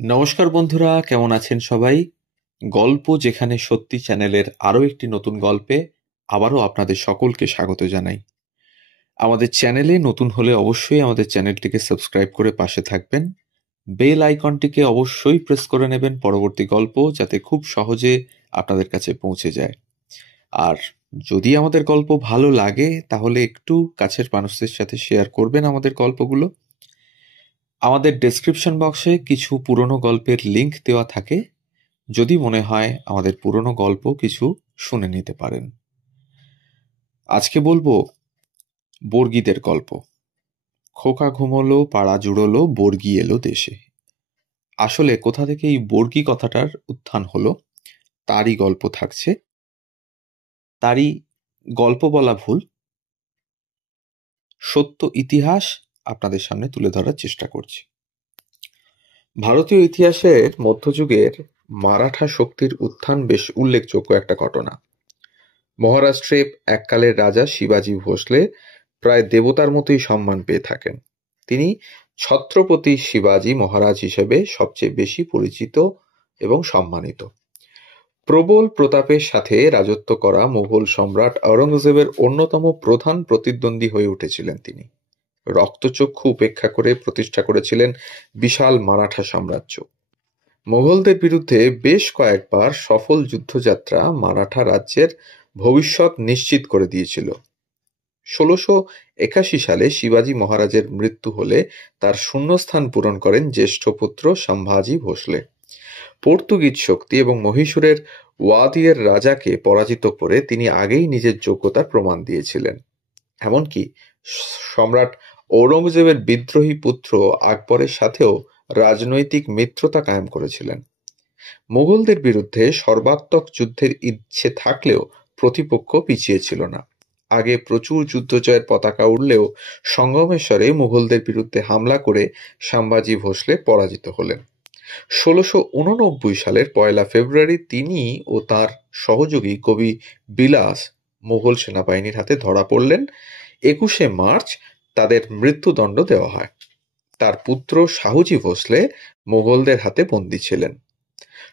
নমস্কার বন্ধুরা, কেমন আছেন সবাই? গল্প যেখানে সত্যি চ্যানেলের আরও একটি নতুন গল্পে আবারও আপনাদের সকলকে স্বাগত জানাই। আমাদের চ্যানেলে নতুন হলে অবশ্যই আমাদের চ্যানেলটিকে সাবস্ক্রাইব করে পাশে থাকবেন। বেল আইকনটিকে অবশ্যই প্রেস করে নেবেন পরবর্তী গল্প যাতে খুব সহজে আপনাদের কাছে পৌঁছে যায়। আর যদি আমাদের গল্প ভালো লাগে তাহলে একটু কাছের মানুষদের সাথে শেয়ার করবেন আমাদের গল্পগুলো। আমাদের ডেসক্রিপশন বক্সে কিছু পুরনো গল্পের লিংক দেওয়া থাকে, যদি মনে হয় আমাদের পুরনো গল্প কিছু শুনে নিতে পারেন। আজকে বলবো বর্গীদের গল্প। খোকা ঘুমোলো, পাড়া জুড়োলো, বর্গী এলো দেশে। আসলে কোথা থেকে এই বর্গী কথাটার উত্থান হলো তারই গল্প থাকছে, তারই গল্প বলা ভুল, সত্য ইতিহাস আপনাদের সামনে তুলে ধরার চেষ্টা করছি। ভারতীয় ইতিহাসের মধ্যযুগের মারাঠা শক্তির উত্থান বেশ উল্লেখযোগ্য একটা ঘটনা। মহারাষ্ট্রে এককালের রাজা শিবাজি ভোসলে প্রায় দেবতার মতোই সম্মান পেয়ে থাকেন। তিনি ছত্রপতি শিবাজি মহারাজ হিসেবে সবচেয়ে বেশি পরিচিত এবং সম্মানিত। প্রবল প্রতাপের সাথে রাজত্ব করা মুঘল সম্রাট আওরঙ্গজেবের অন্যতম প্রধান প্রতিদ্বন্দ্বী হয়ে উঠেছিলেন তিনি। রক্তচক্ষু উপেক্ষা করে প্রতিষ্ঠা করেছিলেন বিশাল মারাঠা সাম্রাজ্য। মোগলদের বিরুদ্ধে বেশ কয়েকবার সফল যুদ্ধযাত্রা মারাঠা রাজ্যের ভবিষ্যৎ নিশ্চিত করে দিয়েছিল। ১৬৮১ সালে শিবাজি মহারাজের মৃত্যু হলে তার শূন্যস্থান পূরণ করেন জ্যেষ্ঠ পুত্র সম্ভাজি ভোসলে। পর্তুগিজ শক্তি এবং মহীশূরের ওয়াদিয়ের রাজাকে পরাজিত করে তিনি আগেই নিজের যোগ্যতার প্রমাণ দিয়েছিলেন। এমনকি সম্রাট ঔরঙ্গজেবের বিদ্রোহী পুত্র আকবরের সাথেও রাজনৈতিক মিত্রতা কায়েম করেছিলেন। মুঘলদের বিরুদ্ধে সর্বাত্মক যুদ্ধের ইচ্ছে থাকলেও প্রতিপক্ষ পিছিয়ে ছিল না। আগে প্রচুর যুদ্ধজয়ের পতাকা উড়লেও সঙ্গমেশ্বরে মুঘলদের বিরুদ্ধে হামলা করে সম্ভাজি ভোসলে পরাজিত হলেন। ১৬৮৯ সালের ১ ফেব্রুয়ারি তিনি ও তার সহযোগী কবি বিলাস মুঘল সেনাবাহিনীর হাতে ধরা পড়লেন। ২১ মার্চ তাদের মৃত্যুদণ্ড দেওয়া হয়। তার পুত্র শাহুজি ভোসলে মুঘলদের হাতে বন্দী ছিলেন।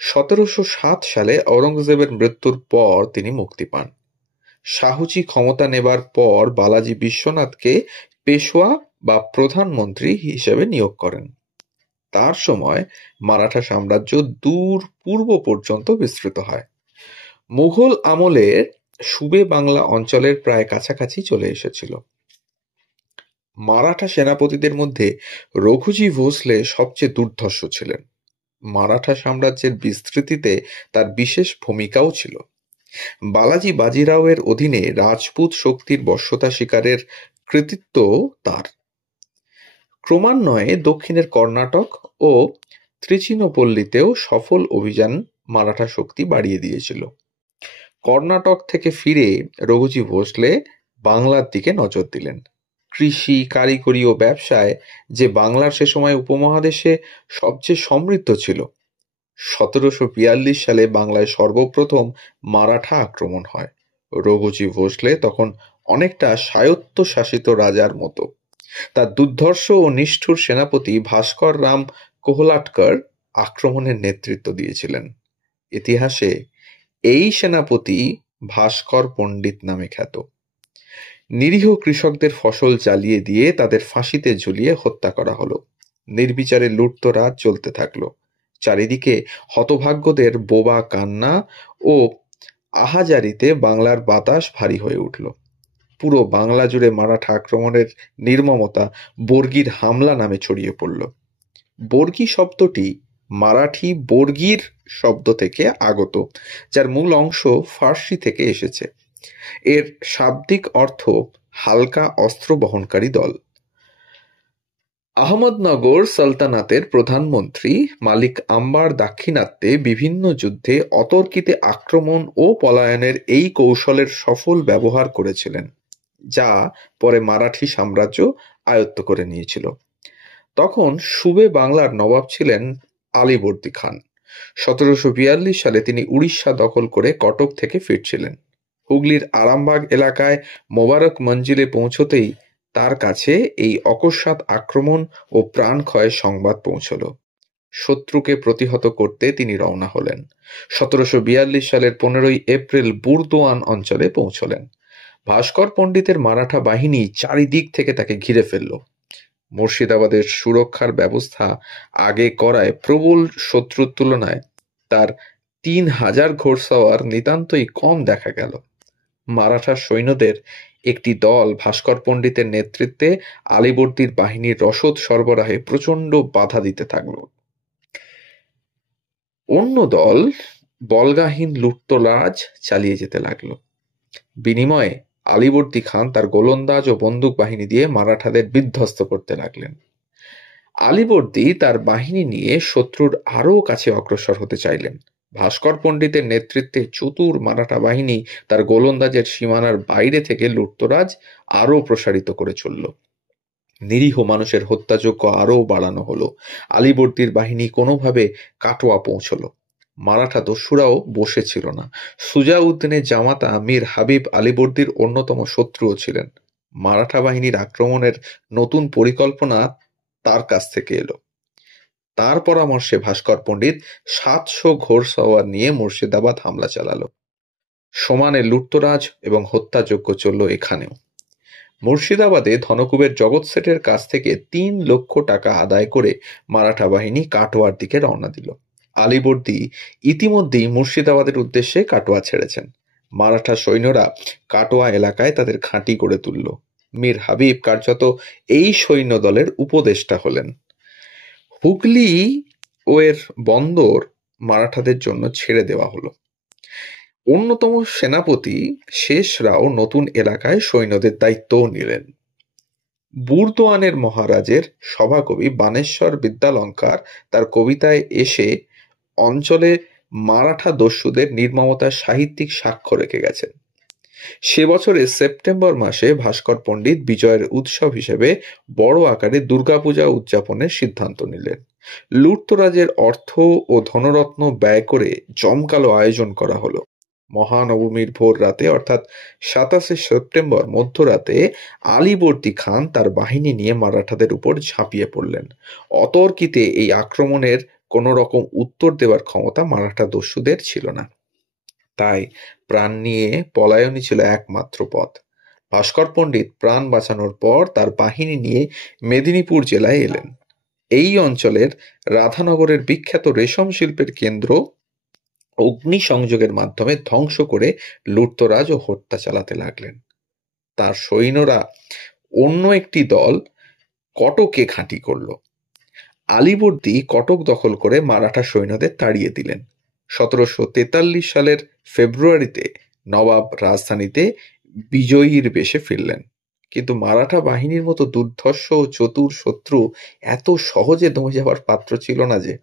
১৭০৭ সালে আওরঙ্গজেবের মৃত্যুর পর তিনি মুক্তি পান। শাহুজি ক্ষমতা নেবার পর বালাজি বিশ্বনাথকে পেশোয়া বা প্রধানমন্ত্রী হিসেবে নিয়োগ করেন। তার সময় মারাঠা সাম্রাজ্য দূর পূর্ব পর্যন্ত বিস্তৃত হয়। মুঘল আমলের সুবে বাংলা অঞ্চলের প্রায় কাছাকাছি চলে এসেছিল। মারাঠা সেনাপতিদের মধ্যে রঘুজি ভোসলে সবচেয়ে দুর্ধর্ষ ছিলেন। মারাঠা সাম্রাজ্যের বিস্তৃতিতে তার বিশেষ ভূমিকাও ছিল। বালাজি বাজিরাওয়ের অধীনে রাজপুত শক্তির বশ্যতা শিকারের কৃতিত্ব তার। ক্রমান্বয়ে দক্ষিণের কর্ণাটক ও ত্রিচিনোপল্লীতেও সফল অভিযান মারাঠা শক্তি বাড়িয়ে দিয়েছিল। কর্ণাটক থেকে ফিরে রঘুজি ভোসলে বাংলার দিকে নজর দিলেন। কৃষি, কারিগরি ও ব্যবসায় যে বাংলার সে সময় উপমহাদেশে সবচেয়ে সমৃদ্ধ ছিল। ১৭৪২ সালে বাংলায় সর্বপ্রথম মারাঠা আক্রমণ হয়। রঘুজি ভোসলে তখন অনেকটা স্বায়ত্তশাসিত রাজার মতো। তার দুর্ধর্ষ ও নিষ্ঠুর সেনাপতি ভাস্কর রাম কোহলাটকর আক্রমণের নেতৃত্ব দিয়েছিলেন। ইতিহাসে এই সেনাপতি ভাস্কর পণ্ডিত নামে খ্যাত। নিরীহ কৃষকদের ফসল জ্বালিয়ে দিয়ে তাদের ফাঁসিতে ঝুলিয়ে হত্যা করা হলো। নির্বিচারে লুটতরাজ চলতে থাকলো। চারিদিকে হতভাগ্যদের বোবা কান্না ও আহাজারিতে বাংলার বাতাস ভারী হয়ে উঠল। পুরো বাংলা জুড়ে মারাঠা আক্রমণের নির্মমতা বর্গীর হামলা নামে ছড়িয়ে পড়ল। বর্গী শব্দটি মারাঠি বর্গীর শব্দ থেকে আগত, যার মূল অংশ ফার্সি থেকে এসেছে। এর শাব্দিক অর্থ হালকা অস্ত্র বহনকারী দল। আহমদনগর সালতানাতের প্রধানমন্ত্রী মালিক আম্বার দাক্ষিণাত্যে বিভিন্ন যুদ্ধে অতর্কিতে আক্রমণ ও পলায়নের এই কৌশলের সফল ব্যবহার করেছিলেন, যা পরে মারাঠি সাম্রাজ্য আয়ত্ত করে নিয়েছিল। তখন সুবে বাংলার নবাব ছিলেন আলীবর্দী খান। ১৭৪২ সালে তিনি উড়িষ্যা দখল করে কটক থেকে ফিরছিলেন। হুগলির আরামবাগ এলাকায় মোবারক মঞ্জিলে পৌঁছতেই তার কাছে এই অকস্মাৎ আক্রমণ ও প্রাণক্ষয়ের সংবাদ পৌঁছল। শত্রুকে প্রতিহত করতে তিনি রওনা হলেন। 1742 সালের 15 এপ্রিল বুরদোয়ান অঞ্চলে পৌঁছলেন। ভাস্কর পণ্ডিতের মারাঠা বাহিনী চারিদিক থেকে তাকে ঘিরে ফেলল। মুর্শিদাবাদের সুরক্ষার ব্যবস্থা আগে করায় প্রবল শত্রুর তুলনায় তার 3000 ঘোড়সওয়ার নিতান্তই কম দেখা গেল। মারাঠা সৈন্যদের একটি দল ভাস্কর পণ্ডিতের নেতৃত্বে আলীবর্দীর বাহিনীর রসদ সরবরাহে প্রচণ্ড বাধা দিতে থাকল। অন্য দল বল্গাহীন লুটতরাজ চালিয়ে যেতে লাগল। বিনিময়ে আলীবর্দী খান তার গোলন্দাজ ও বন্দুক বাহিনী দিয়ে মারাঠাদের বিধ্বস্ত করতে লাগলেন। আলীবর্দী তার বাহিনী নিয়ে শত্রুর আরও কাছে অগ্রসর হতে চাইলেন। ভাস্কর পণ্ডিতের নেতৃত্বে চতুর মারাঠা বাহিনী তার গোলন্দাজের সীমানার বাইরে থেকে লুটতরাজ আরও প্রসারিত করে চলল। নিরীহ মানুষের হত্যাযজ্ঞ আরও বাড়ানো হলো। আলীবর্দীর বাহিনী কোনোভাবে কাটোয়া পৌঁছল। মারাঠা দস্যুরাও বসেছিল না। সুজাউদ্দিনের জামাতা মীর হাবিব আলীবর্দীর অন্যতম শত্রুও ছিলেন। মারাঠা বাহিনীর আক্রমণের নতুন পরিকল্পনা তার কাছ থেকে এলো। তার পরামর্শে ভাস্কর পণ্ডিত 700 ঘোড়সওয়ার নিয়ে মুর্শিদাবাদ হামলা চালালো। সমানে লুটতরাজ এবং হত্যাযজ্ঞ চলল এখানেও। মুর্শিদাবাদে ধনকুবের জগৎ শেঠের কাছ থেকে 3 লক্ষ টাকা আদায় করে মারাঠা বাহিনী কাটোয়ার দিকে রওনা দিল। আলীবর্দী ইতিমধ্যেই মুর্শিদাবাদের উদ্দেশ্যে কাটোয়া ছেড়েছেন। মারাঠা সৈন্যরা কাটোয়া এলাকায় তাদের ঘাঁটি গড়ে তুলল। মীর হাবিব কার্যত এই সৈন্য দলের উপদেষ্টা হলেন। হুগলি ও এর বন্দর মারাঠাদের জন্য ছেড়ে দেওয়া হলো। অন্যতম সেনাপতি শেষ রাও নতুন এলাকায় সৈন্যদের দায়িত্বও নিলেন। বুরদোয়ানের মহারাজের সভাকবি বানেশ্বর বিদ্যালঙ্কার তার কবিতায় এসে অঞ্চলে মারাঠা দস্যুদের নির্মমতার সাহিত্যিক সাক্ষ্য রেখে গেছেন। সে বছরের সেপ্টেম্বর মাসে ভাস্কর পণ্ডিত বিজয়ের উৎসব হিসেবে বড় আকারে দুর্গাপূজা উদযাপনের সিদ্ধান্ত নিলেন। লুটতরাজের অর্থ ও ধনরত্ন ব্যয় করে জমকালো আয়োজন করা হলো। মহানবমীর ভোর রাতে অর্থাৎ 27শে সেপ্টেম্বর মধ্যরাতে আলীবর্দী খান তার বাহিনী নিয়ে মারাঠাদের উপর ঝাঁপিয়ে পড়লেন। অতর্কিতে এই আক্রমণের কোনো রকম উত্তর দেওয়ার ক্ষমতা মারাঠা দস্যুদের ছিল না। তাই প্রাণ নিয়ে পলায়নই ছিল একমাত্র পথ। ভাস্কর পণ্ডিত প্রাণ বাঁচানোর পর তার বাহিনী নিয়ে মেদিনীপুর জেলায় এলেন। এই অঞ্চলের রাধানগরের বিখ্যাত রেশম শিল্পের কেন্দ্র অগ্নিসংযোগের মাধ্যমে ধ্বংস করে লুটতরাজ ও হত্যা চালাতে লাগলেন। তার সৈন্যরা অন্য একটি দল কটকে ঘাঁটি করল। আলীবর্দী কটক দখল করে মারাঠা সৈন্যদের তাড়িয়ে দিলেন। 1743 সালের ফেব্রুয়ারিতে নবাব রাজধানীতে বিজয়ীর বেশে ফিরলেন। কিন্তু মারাঠা বাহিনীর মতো দুর্ধর্ষ ও চতুর শত্রু এত সহজে দমে যাওয়ার পাত্র ছিল না যে।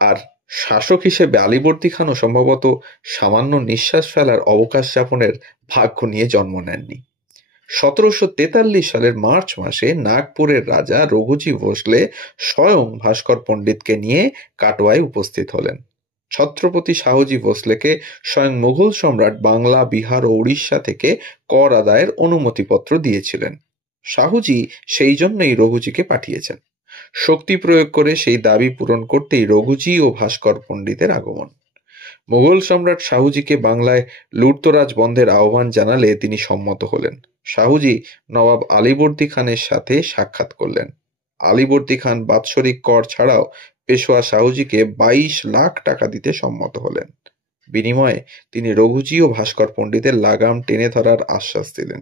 আর শাসক হিসেবে আলীবর্দী খানও সম্ভবত সামান্য নিঃশ্বাস ফেলার অবকাশ যাপনের ভাগ্য নিয়ে জন্ম নেননি। 1743 সালের মার্চ মাসে নাগপুরের রাজা রঘুজি ভোসলে স্বয়ং ভাস্কর পণ্ডিতকে নিয়ে কাটোয়ায় উপস্থিত হলেন। ছত্রপতি শাহুজি ভোসলেকে স্বয়ং মুঘল সম্রাট বাংলা, বিহার ও উড়িষ্যা থেকে কর আদায়ের অনুমতিপত্র দিয়েছিলেন। শাহুজি সেই জন্যই রঘুজিকে পাঠিয়েছেন। শক্তি প্রয়োগ করে সেই দাবি পূরণ করতেই রঘুজি ও ভাস্কর পণ্ডিতের আগমন। মুঘল সম্রাট শাহুজিকে বাংলায় লুটতরাজ বন্ধের আহ্বান জানালে তিনি সম্মত হলেন। শাহুজি নবাব আলীবর্দী খানের সাথে সাক্ষাৎ করলেন। আলীবর্দী খান বাৎসরিক কর ছাড়াও পেশোয়া শাহুজিকে 22 লাখ টাকা দিতে সম্মত হলেন। বিনিময়ে তিনি রঘুজি ও ভাস্কর পণ্ডিতের লাগাম টেনে ধরার আশ্বাস দিলেন।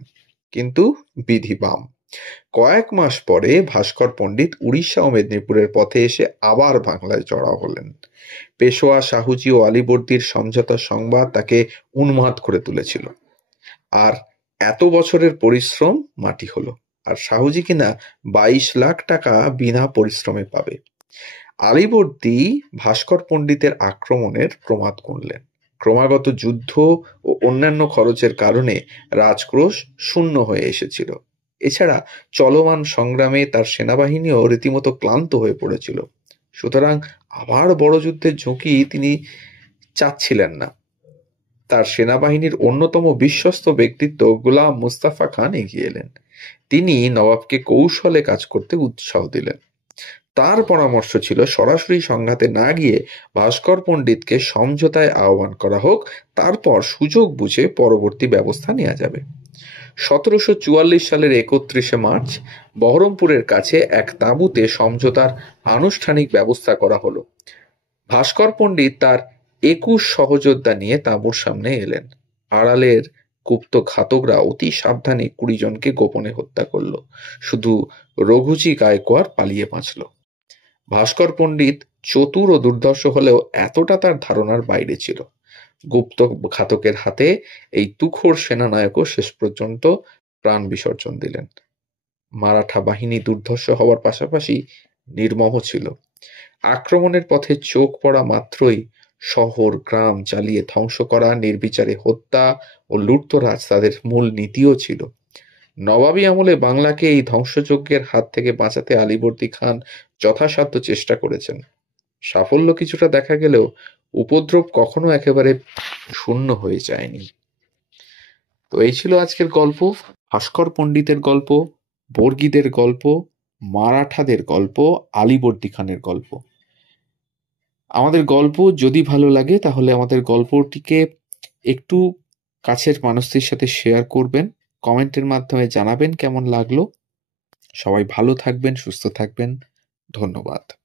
কিন্তু বিধি বাম। কয়েক মাস পরে ভাস্কর পণ্ডিত উড়িষ্যা ও মেদিনীপুরের পথে এসে আবার বাংলায় চড়াও হলেন। পেশোয়া শাহুজি ও আলীবর্দীর সমঝোতার সংবাদ তাকে উন্মাদ করে তুলেছিল। আর এত বছরের পরিশ্রম মাটি হলো। আর শাহুজি কিনা 22 লাখ টাকা বিনা পরিশ্রমে পাবে। আলীবর্দী ভাস্কর পণ্ডিতের আক্রমণের প্রমাদ গুনলেন। ক্রমাগত যুদ্ধ ও অন্যান্য খরচের কারণে রাজকোষ শূন্য হয়ে এসেছিল। এছাড়া চলমান সংগ্রামে তার সেনাবাহিনীও রীতিমতো ক্লান্ত হয়ে পড়েছিল। সুতরাং আবার বড় যুদ্ধের ঝুঁকি তিনি চাচ্ছিলেন না। তার সেনাবাহিনীর অন্যতম বিশ্বস্ত ব্যক্তিত্ব গোলাম মুস্তাফা খান এগিয়ে এলেন। তিনি নবাবকে কৌশলে কাজ করতে উৎসাহ দিলেন। তার পরামর্শ ছিল সরাসরি সংঘাতে না গিয়ে ভাস্কর পণ্ডিতকে সমঝোতায় আহ্বান করা হোক, তারপর সুযোগ বুঝে পরবর্তী ব্যবস্থা নেওয়া যাবে। 1744 সালের 31শে মার্চ বহরমপুরের কাছে এক তাঁবুতে সমঝোতার আনুষ্ঠানিক ব্যবস্থা করা হলো। ভাস্কর পণ্ডিত তার 21 সহযোদ্ধা নিয়ে তাঁবুর সামনে এলেন। আড়ালের গুপ্ত ঘাতকরা অতি সাবধানে 20 জনকে গোপনে হত্যা করল। শুধু রঘুজি গায়কোয়াড় পালিয়ে বাঁচল। ভাস্কর পণ্ডিত চতুর ও দুর্ধর্ষ হলেও এতটা তার ধারণার বাইরে ছিল। গুপ্ত ঘাতকের হাতে এই তুখোড় সেনানায়কও শেষ পর্যন্ত প্রাণ বিসর্জন দিলেন। মারাঠা বাহিনী দুর্ধর্ষ হওয়ার পাশাপাশি নির্মম ছিল। আক্রমণের পথে চোখ পড়া মাত্রই শহর গ্রাম জ্বালিয়ে ধ্বংস করা, নির্বিচারে হত্যা ও লুটতরাজ তাদের মূল নীতিও ছিল। নবাবী আমলে বাংলাকে এই ধ্বংসযজ্ঞের হাত থেকে বাঁচাতে আলীবর্দী খান যথাসাধ্য চেষ্টা করেছেন। সাফল্য কিছুটা দেখা গেলেও উপদ্রব কখনো একেবারে শূন্য হয়ে যায়নি। তো এই ছিল আজকের গল্প, ভাস্কর পণ্ডিতের গল্প, বর্গীদের গল্প, মারাঠাদের গল্প, আলীবর্দী খানের গল্প। আমাদের গল্প যদি ভালো লাগে তাহলে আমাদের গল্পটিকে একটু কাছের মানুষদের সাথে শেয়ার করবেন, কমেন্টের মাধ্যমে জানাবেন কেমন লাগলো। সবাই ভালো থাকবেন, সুস্থ থাকবেন। ধন্যবাদ।